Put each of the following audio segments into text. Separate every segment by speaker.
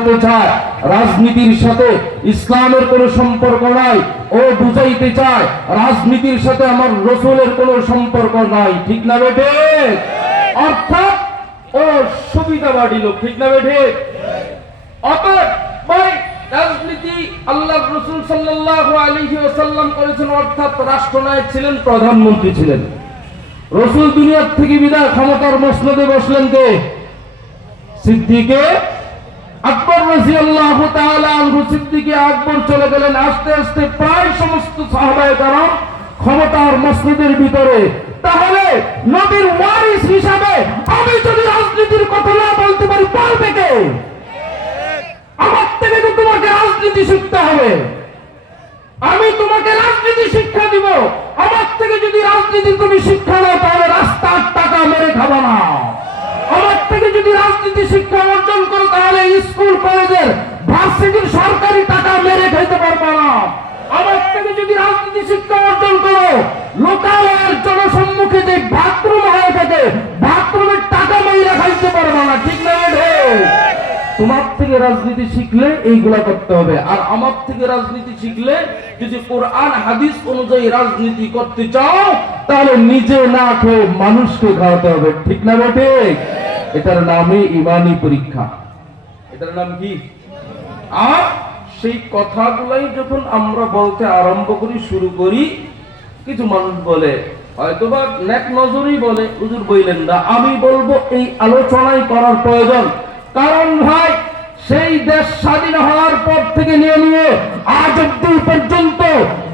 Speaker 1: বলতে চায়, রাজনীতির সাথে ইসলামের কোনো সম্পর্ক নাই, ও বুঝাইতে চায়, রাজনীতির সাথে আমার রসুলের কোনো সম্পর্ক নাই, ঠিক না বেটে অর্থাৎ, ও সুবিধাবাদী লোক, ঠিক না ভাই, রাজনীতি আল্লাহ রসুল সাল্লাল্লাহু আলাইহি ওয়াসাল্লাম করেছেন, অর্থাৎ রাষ্ট্রনায়ক ছিলেন, প্রধানমন্ত্রী ছিলেন। রসুল দুনিয়ার থেকে বিদায় ক্ষমতার মসনদে বসলেন কে? সিদ্দিকে আকবর তাআলা আনহু সিদ্দিকে আকবর চলে গেলেন আস্তে আস্তে প্রায় সমস্ত সাহাবায়ে কারাম ক্ষমতার মসজিদের ভিতরে। তাহলে নবীর ওয়ারিস হিসাবে আমি যদি রাজনীতির কথা না বলতে পারি বলবে কে? আমার থেকে তো তোমাকে রাজনীতি শিখতে হবে। আমি তোমাকে রাজনীতি শিক্ষা দিব। আমার থেকে যদি রাজনীতি তুমি শিক্ষা নাও তাহলে রাস্তার টাকা মেরে খাব না। আমার থেকে যদি রাজনীতি, শিক্ষা অর্জন করো, তাহলে স্কুল, কলেজের ভার্সিটির সরকারি টাকা মেরে খাইতে পারব। থেকে রাজনীতি শিখলে এইগুলা করতে হবে। আর আমার থেকে রাজনীতি শিখলে যদি কোরআন, হাদিস অনুযায়ী রাজনীতি করতে চাও, তাহলে নিজে না খেয়ে মানুষকে খাওয়াতে হবে। ঠিক না বটে? এটার নামে ইমানি পরীক্ষা। এটার নাম কি? আর সেই কথাগুলাই যখন আমরা বলতে আরম্ভ করি, শুরু করি, কিছু মানুষ বলে, হয়তোবা নেক নজরই বলে, হুজুর বইলেন না, আমি বলব এই আলোচনাই করার প্রয়োজন। কারণ ভাই সেই দেশ স্বাধীন হওয়ার পর থেকে নিয়ে নিয়ে আজ অব্দি পর্যন্ত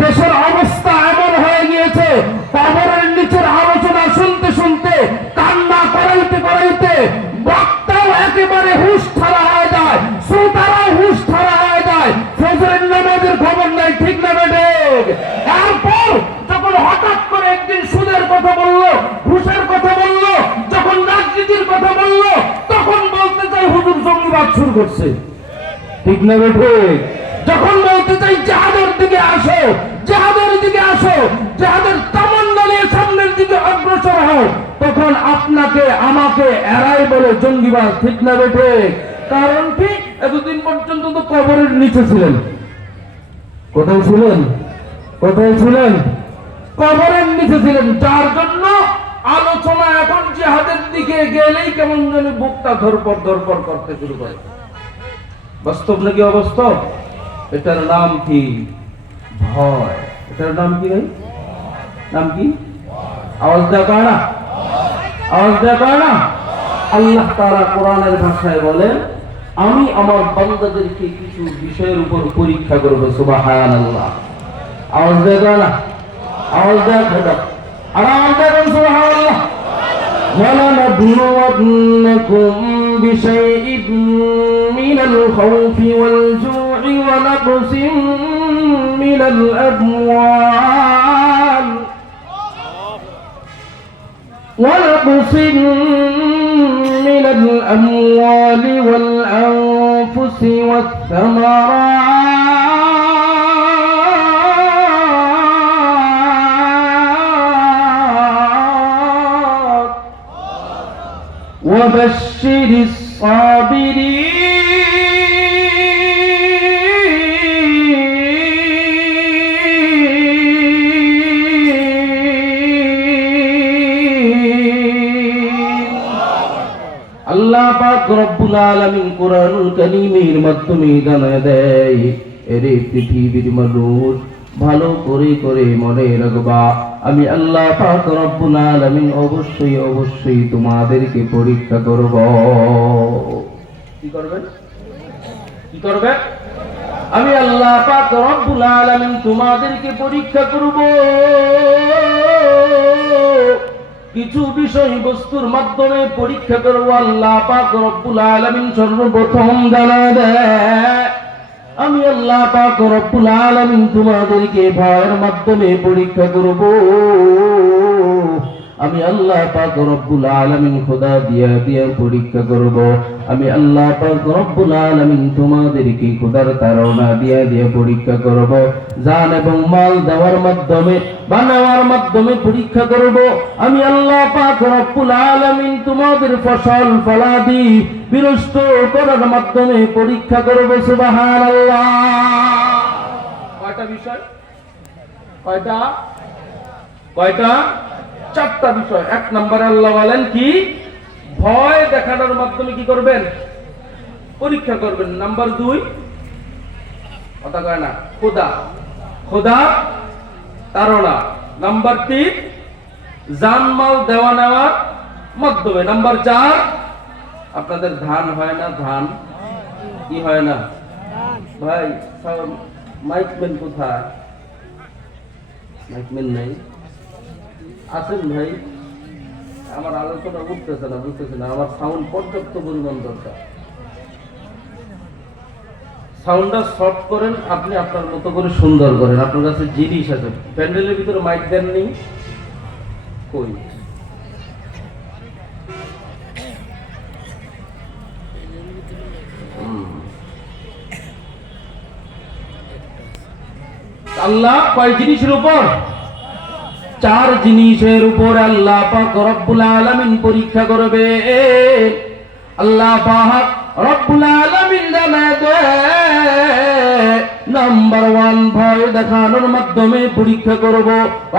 Speaker 1: দেশের অবস্থা এমন হয়ে গিয়েছে, কবরের নিচের আলোচনা শুনতে শুনতে, কান্না করাইতে করাইতে বক্তাও একেবারে হুশ ছাড়া হয়ে যায় শ্রোতারাও হুশ ছাড়া হয়ে যায় ফজরের নামাজের খবর নাই ঠিক না বেটে এরপর যখন হঠাৎ করে একদিন সুদের কথা বলল ঘুষের কথা বলল যখন রাজনীতির কথা বলল তখন বলতে চাই হুজুর জঙ্গিবাদ শুরু করছে। ঠিক না বেঠে যখন বলতে চাই, জাহাদের দিকে আসো, জাহাদের দিকে আসো, জাহাদের তামান্না নিয়ে সামনের দিকে অগ্রসর হও, তখন আপনাকে, আমাকে এরাই বলে জঙ্গিবাদ, ঠিক না বেঠে কারণ কি? এতদিন পর্যন্ত তো কবরের নিচে ছিলেন। কোথায় ছিলেন? কোথায় ছিলেন? কবরের নিচে ছিলেন। যার জন্য আলোচনা এখন জিহাদের দিকে গেলেই কেমন যেন বুকটা ধরপর ধরপর করতে শুরু করে। বাস্তব নাকি অবাস্তব এটার নাম কি ভয় এটার নাম কি ভাই নাম কি আওয়াজ দেওয়া পায় না আওয়াজ দেওয়া পায় না আল্লাহ তারা কোরআনের ভাষায় বলেন আমি আমার বান্দাদেরকে কিছু বিষয়ের উপর পরীক্ষা করবো সুবাহান আল্লাহ আওয়াজ দেওয়া পায় না আওয়াজ দেওয়া খেটা আর আওয়াজ দেওয়া সুবাহান আল্লাহ ولنبلونكم بشيء من الخوف والجوع ونقص من الأموال. ونقص من الأموال والأنفس والثمرات. وبشر الصابرين আল্লাহ পাক রব্বুল আলামিন কোরআনুল কারীমের মাধ্যমে জানায় দেয় এরে পৃথিবীর মানুষ ভালো করে করে মনে রাখবা আমি আল্লাহ পাক রব্বুল আলামিন অবশ্যই অবশ্যই তোমাদেরকে পরীক্ষা করব। কি করবেন? কি করবে আমি আল্লাহ পাক রব্বুল আলামিন তোমাদেরকে পরীক্ষা করব। কিছু বিষয়বস্তুর মাধ্যমে পরীক্ষা করব। আল্লাহ পাক রব্বুল আলামিন সর্বপ্রথম জানা দেয়। আমি আল্লাহ পাক রব্বুল তোমাদেরকে ভয়ের মাধ্যমে পরীক্ষা করব। আমি আল্লাহ পাক রব্বুল আলামিন খোদা দিয়া দিয়া পরীক্ষা করব। আমি আল্লাহ পাক রব্বুল আলামিন তোমাদেরকে খোদার তাড়না দিয়া দিয়া পরীক্ষা করব। জান এবং মাল দেওয়ার মাধ্যমে, বানাওয়ার মাধ্যমে পরীক্ষা করব। আমি আল্লাহ পাক রব্বুল আলামিন তোমাদের ফসল ফলাদি বিনষ্ট করার মাধ্যমে পরীক্ষা করব, সুবহানাল্লাহ। কয়টা বিষয়? কয়টা? কয়টা? চারটা বিষয়। এক নম্বরে আল্লাহ বলেন কি? ভয় দেখানোর মাধ্যমে কি করবেন? পরীক্ষা করবেন। নাম্বার দুই, কথা কয় না খোদা খোদা তারণা নাম্বার তিন, জানমাল দেওয়া নেওয়ার মাধ্যমে। নাম্বার চার, আপনাদের ধান হয় না, ধান? কি হয় না? ভাই মাইকম্যান কোথায়? মাইকম্যান নাই। আছেন ভাই, আমার আলোচনা উঠতেছে না বুঝতেছে না আমার সাউন্ড পর্যাপ্ত পরিমাণ দরকার। সাউন্ডটা শর্ট করেন, আপনি আপনার মতো করে সুন্দর করেন। আপনার কাছে জিনিস আছে। প্যান্ডেলের ভিতরে মাইক দেন নেই কই। আল্লাহ, কয় জিনিসের উপর? চার জিনিসের উপর আল্লাহ পাক রব্বুল আলামিন পরীক্ষা করবে। আল্লাহ পাক রব্বুল আলামিন জানাবে নাম্বার ওয়ান ভয় দেখানোর মাধ্যমে পরীক্ষা করব।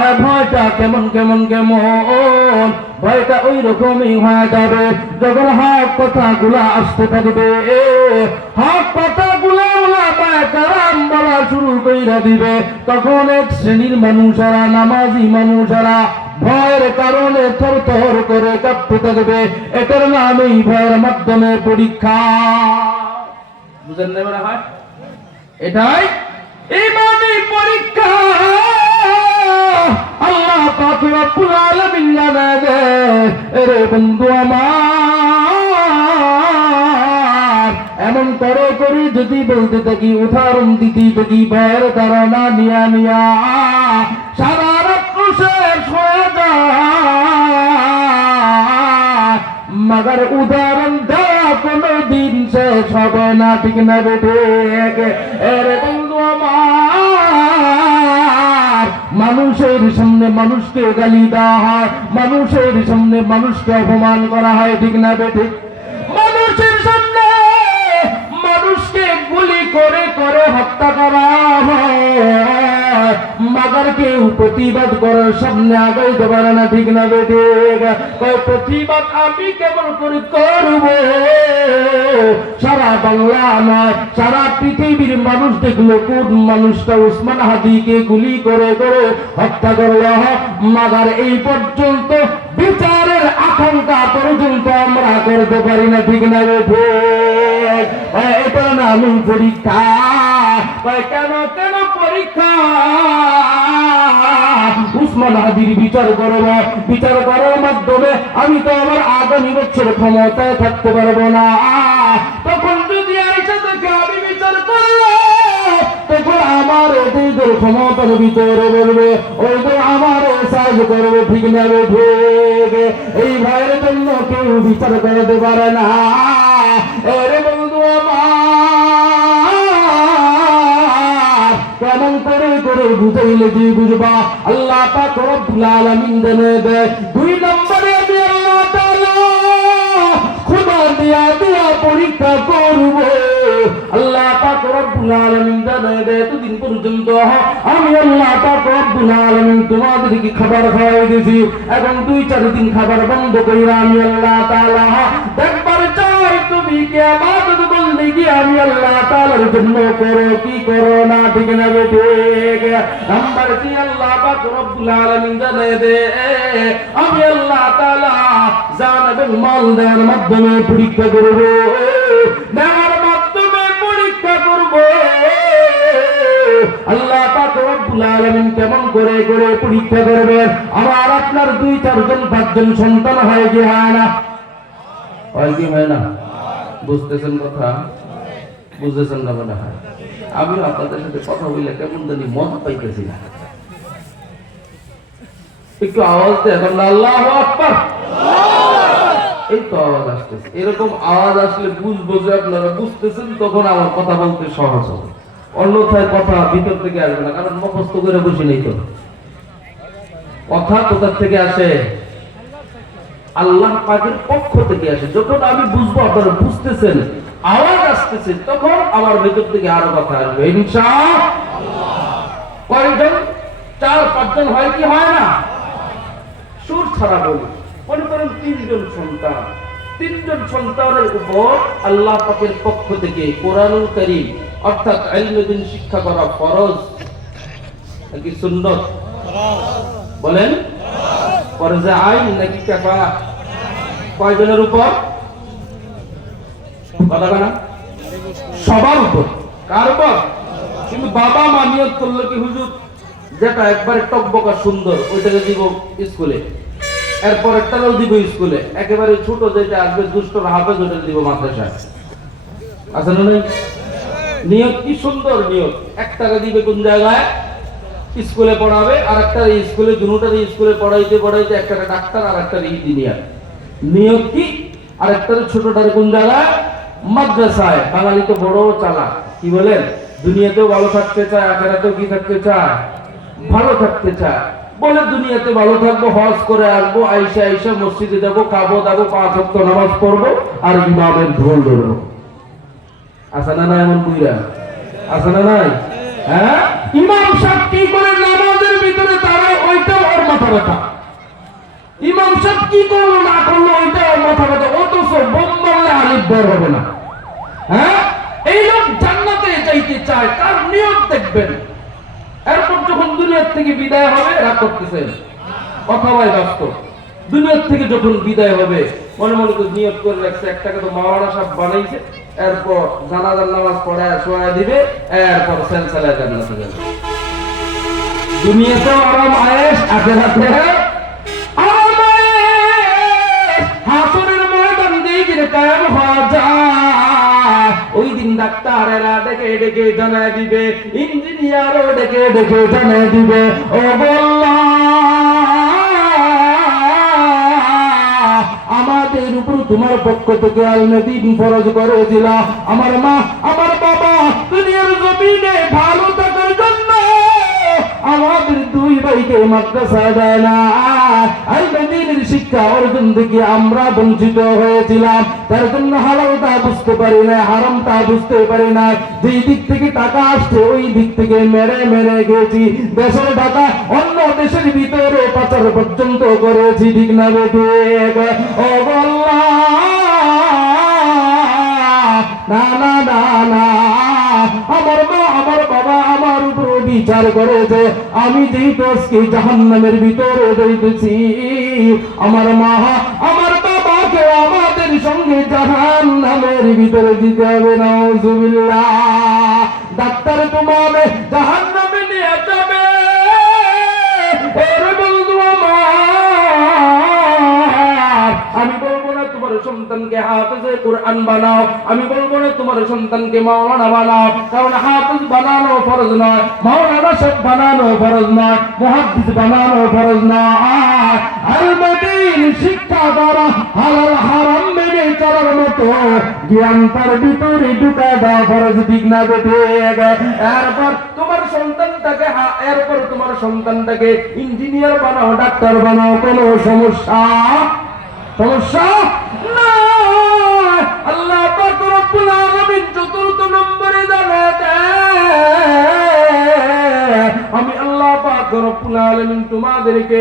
Speaker 1: আর ভয়টা কেমন কেমন কেমন? ভয়টা ওই রকমই হয়ে যাবে। যখন হক কথাগুলা আসতে থাকবে, হক কথাগুলা শুরু দিবে। তখন এক শ্রেণির মানুষেরা, নামাজি মানুষেরা ভয়ের কারণে থর থর করে কাঁপতে থাকবে। এটার নামই ভয়ের মাধ্যমে পরীক্ষা। বুঝেন হয় এটাই ইমানি পরীক্ষা। আল্লাহ পাক রব্বুল আলামিন জানাবে রে বন্ধু আমার, এমন করে করে যদি বলতে থাকি, উদাহরণ দিতে থাকি, ভয়ের ধারণা নিয়া নিয়া, সারা রাত্র শেষ হয়ে যায় মগর উদাহরণ শেষ না ঠিক না এরে বন্ধু আমার, মানুষের সামনে মানুষকে গালি দেওয়া হয়, মানুষের সামনে মানুষকে অপমান করা হয়, ঠিক না বেঠে মানুষের সামনে মানুষকে গুলি করে করে হত্যা করা হয়। মাগার কেউ প্রতিবাদ করার সামনে আগাইতে পারে না, ঠিক না বেটে প্রতিবাদ আমি করে করব। সারা বাংলা সারা পৃথিবীর মানুষ দেখল কোন মানুষটা উসমান হাদিকে গুলি করে করে হত্যা করল। মাগার এই পর্যন্ত বিচারের আকাঙ্ক্ষা পর্যন্ত আমরা করতে পারি না, ঠিক না বেঠে এটা নাম পরীক্ষা কয় বিচার করব বিচার করার মাধ্যমে আমি তো আমার আগামী বছর ক্ষমতায় থাকতে পারব না। তখন যদি আইসা থেকে আমি বিচার করব তখন আমার দুইদের ক্ষমতার ভিতরে বলবে, ওই তো আমার সাহায্য করবে, ঠিক না ঠিক এই ভাইয়ের জন্য কেউ বিচার করতে পারে না। এরে করে বুঝাইলে যে বুঝবা, আল্লাহ পাক রব্বুল আলামিন দেনে দুই নম্বরে আমি আল্লাহ তাআলা খোদা দিয়া দিয়া পরীক্ষা করব। আল্লাহ পাক রব্বুল আলামিন জানে দে এতদিন পর্যন্ত আমি আল্লাহ পাক রব্বুল আলামিন খাবার খাওয়াই দিয়েছি, এখন দুই চার দিন খাবার বন্ধ কইরা আমি আল্লাহ তাআলা দেখবার চাই, তুমি কি আমাদের কি আমি আল্লাহ তাআলার জন্য করো, কি করো না, ঠিক না ঠিক। নাম্বার আল্লাহ পাক রব্বুল আলামিন দে। আমি আল্লাহ তাআলা জান মাল দেওয়ার মাধ্যমে পরীক্ষা করব। দেওয়ার মাধ্যমে পরীক্ষা করব। আল্লাহ পাক রব্বুল আলামিন কেমন করে করে পরীক্ষা করবেন আমার আপনার দুই, চারজন, পাঁচজন সন্তান হয় কি হয় না? হয় কি হয় না? বুঝতেছেন কথা? বুঝতেছেন না মনে হয়? আমি আপনাদের সাথে কথা বললে কেমন জানি মন পাইতেছি না। একটু আওয়াজ আল্লাহ এই তো আওয়াজ আসতেছে। এরকম আওয়াজ আসলে বুঝব যে আপনারা বুঝতেছেন, তখন আমার কথা বলতে সহজ হবে। অন্যথায় কথা ভিতর থেকে আসবে না, কারণ মুখস্থ করে বসে নেই তো। কথা কোথা থেকে আসে? আল্লাহ পাকের পক্ষ থেকে আসে। যখন আমি বুঝব, আপনারা বুঝতেছেন। আওয়াজ আসতেছে, তখন আমার ভেতর থেকে আরও কথা আসবে। কয়জন? চার, পাঁচজন হয় কি হয় না? সুর ছাড়া বলি। মনে করেন তিনজন সন্তান। তিনজন সন্তানের উপর আল্লাহ পাকের পক্ষ থেকে কোরআনুল করিম, অর্থাৎ আইলমেদিন শিক্ষা করা ফরজ। নাকি সুন্নত? বলেন। ফরজে আইন নাকি কাফা? কয়জনের উপর? সবার উপর। কার উপর? কিন্তু বাবা মা করল কি হুজুর, যেটা একবারে টকবকা সুন্দর, ওইটাকে দিব স্কুলে। এরপর একটাও দিব স্কুলে। একেবারে ছোট যেটা আসবে দুষ্ট হাফেজ ওটা দিব মাদ্রাসায়। আছে না কি সুন্দর নিয়ত একটাকে দিবে কোন জায়গায়? স্কুলে পড়াবে আর একটা স্কুলে, দুটার স্কুলে পড়াইতে পড়াইতে একটা ডাক্তার আর একটা ইঞ্জিনিয়ার। নিয়ত কি? আর একটা ছোটটার কোন জায়গায়? মাদ্রাসায়, বাঙালি তো বড় চালা কি বলেন? দুনিয়াতেও ভালো থাকতে চায়, আখেরাতেও কি থাকতে চায়? ভালো থাকতে চায়। বলে দুনিয়াতে ভালো থাকব, হজ করে আসব, আইসা আইসা মসজিদে যাব, খাব দাবো, পাঁচ হপ্ত নামাজ পড়ব আর ইমামের ঢোল ধরবো। আছে না নাই এমন বুইরা আছে না নাই? হ্যাঁ? ইমাম সাহেব কি করে নামাজের ভিতরে দাঁড়ায় ওইটা ওর মাথা ব্যথা। ইমাম সাহেব কি করল না করল ওইটা মাথা ব্যথা, অথচ বোম মারলে আলিফ বের হবে না। হ্যাঁ? এই লোক জান্নাতে যাইতে চায়, তার নিয়ত দেখবেন। এরপর যখন দুনিয়ার থেকে বিদায় হবে, রাগ করতেছেন কথা ভাই বাস্তব দুনিয়ার থেকে যখন বিদায় হবে, মনে মনে তো নিয়ত করে রাখছে একটাকে তো মাওলানা সাহেব বানাইছে। এরপর জানাজার নামাজ পড়ায় শোয়া দিবে, এরপর সেলসালায় জান্নাতে যাবে। দুনিয়াতেও আরাম, আয়েশ, আখেরাতে কায়াম ওই দিন ডাক্তারেরা ডেকে ডেকে দিবে ডেকে ডেকে দিবে। ও আমাদের উপর তোমার পক্ষ থেকে আলমেদিন ফরজ করেছিল আমার মা, আমার বাবা, দুনিয়ার জমিনে ভালো আমাদের দুই ভাইকে মাদ্রাসা দেয় না আলমেদিনের শিক্ষা অর্জন থেকে আমরা বঞ্চিত হয়েছিলাম। তার জন্য হালালটা বুঝতে পারি না হারামটা বুঝতে পারি না। যেই দিক থেকে টাকা আসছে, ওই দিক থেকে মেরে মেরে গেছি। দেশের টাকা অন্য দেশের ভিতরে পাচার পর্যন্ত করেছি, ঠিক না বেটে না না বিচার করেছে, আমি যেই দোষকে জাহান নামের ভিতরে দিতেছি আমার মা, আমার বাবাকে আমাদের সঙ্গে জাহান নামের ভিতরে দিতে হবে না ডাক্তার তোমাকে জাহান নামে নিয়ে যাবে। এর বন্ধু আমার। না তোমার সন্তানকে হাফেজে কোরআন বানাও। আমি বলব না তোমার সন্তানকে মাওলানা বানাও। কারণ হাফেজ বানানো ফরজ নয়, মাওলানা সব বানানো ফরজ নয়, মুহাদ্দিস বানানো ফরজ নয়। আলমদিন শিক্ষা দ্বারা হালাল হারাম মেনে চলার মতো জ্ঞান তার ভিতরে ঢুকা দেওয়া ফরজ, ঠিক না বেঠে এরপর তোমার সন্তানটাকে এরপর তোমার সন্তানটাকে ইঞ্জিনিয়ার বানাও, ডাক্তার বানাও, কোনো সমস্যা সমস্যা? না আল্লাহ পাক রব্বুল আলামিন চতুর্থ নম্বরে জানাতে আমি আল্লাহ পাক রব্বুল আলামিন তোমাদেরকে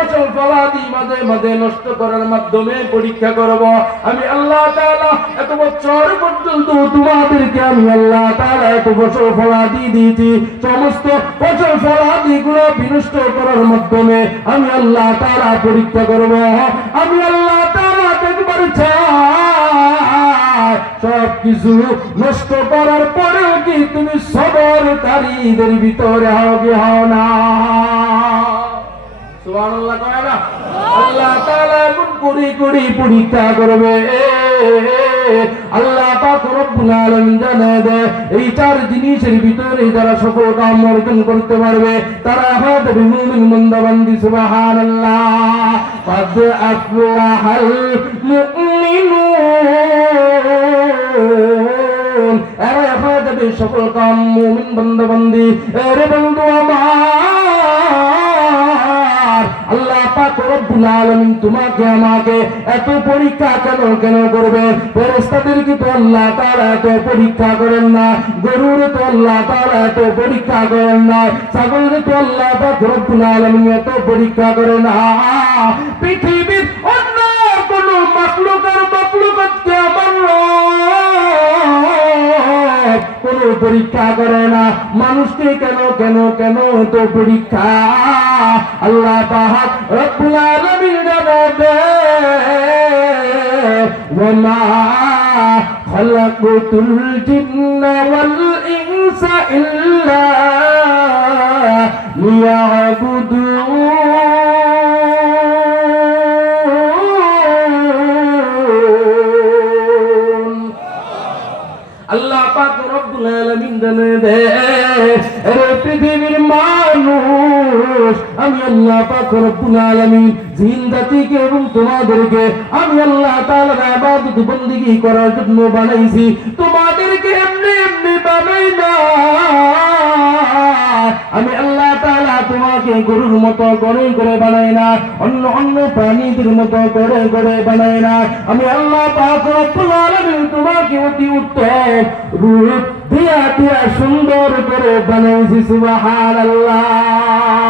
Speaker 1: ফসল ফলাদি মাঝে মাঝে নষ্ট করার মাধ্যমে পরীক্ষা করব। আমি আল্লাহ তাআলা এত বছর পর্যন্ত তোমাদেরকে আমি আল্লাহ তাআলা এত ফসল ফলাদি দিয়েছি। সমস্ত ফসল ফলাদি গুলো বিনষ্ট করার মাধ্যমে আমি আল্লাহ তাআলা পরীক্ষা করব। আমি আল্লাহ তাআলা দেখবার চাই সব কিছু নষ্ট করার পরেও কি তুমি সবরকারীদের ভিতরে কি হও না? সুবহানাল্লাহ কয় না আল্লাহ তাআলা এমন করে করে পরীক্ষা করবে এ, এ, আল্লাহ পাক রব্বুল আলামিন জানায় দেয় এই চার জিনিসের ভিতরে যারা সফল কাম অর্জন করতে পারবে তারা হবে মুমিন বান্দাবান্দি সুবহানাল্লাহ قد أفلح المؤمنون এরা হয়ে যাবে সকল কাম মুমিন বান্দাবান্দি এরে বন্ধু আমার পাক রব্বুল আলামিন তোমাকে আমাকে এত পরীক্ষা কেন কেন করবে? ফেরেশতাদেরকে তো আল্লাহ তাআলা এত পরীক্ষা করেন না, গরুর তো আল্লাহ তাআলা এত পরীক্ষা করেন না, ছাগলের তো আল্লাহ পাক রব্বুল আলামিন এত পরীক্ষা করেন না। পৃথিবীর পরীক্ষা করে না। মানুষকে কেন কেন কেন তো পরীক্ষা? আল্লাহ পাহাড় রব্বুল আলামিন জানাবে ওমা খলাকুতুল ইনসা ইল্লা লিয়াবুদুন আল্লাহ তোমাদেরকে আমি আল্লাহ করার জন্য বানাইছি। তোমাদেরকে এমনি এমনি বানাই না। আমি আল্লাহ তোমাকে গরুর মতো করে করে বানাই না, অন্য অন্য প্রাণীদের মতো করে করে বানাই না। আমি আল্লাহ পাক তোমাকে অতি উত্তম রূপ দিয়া দিয়া সুন্দর করে বানাইছি সুবাহ আল্লাহ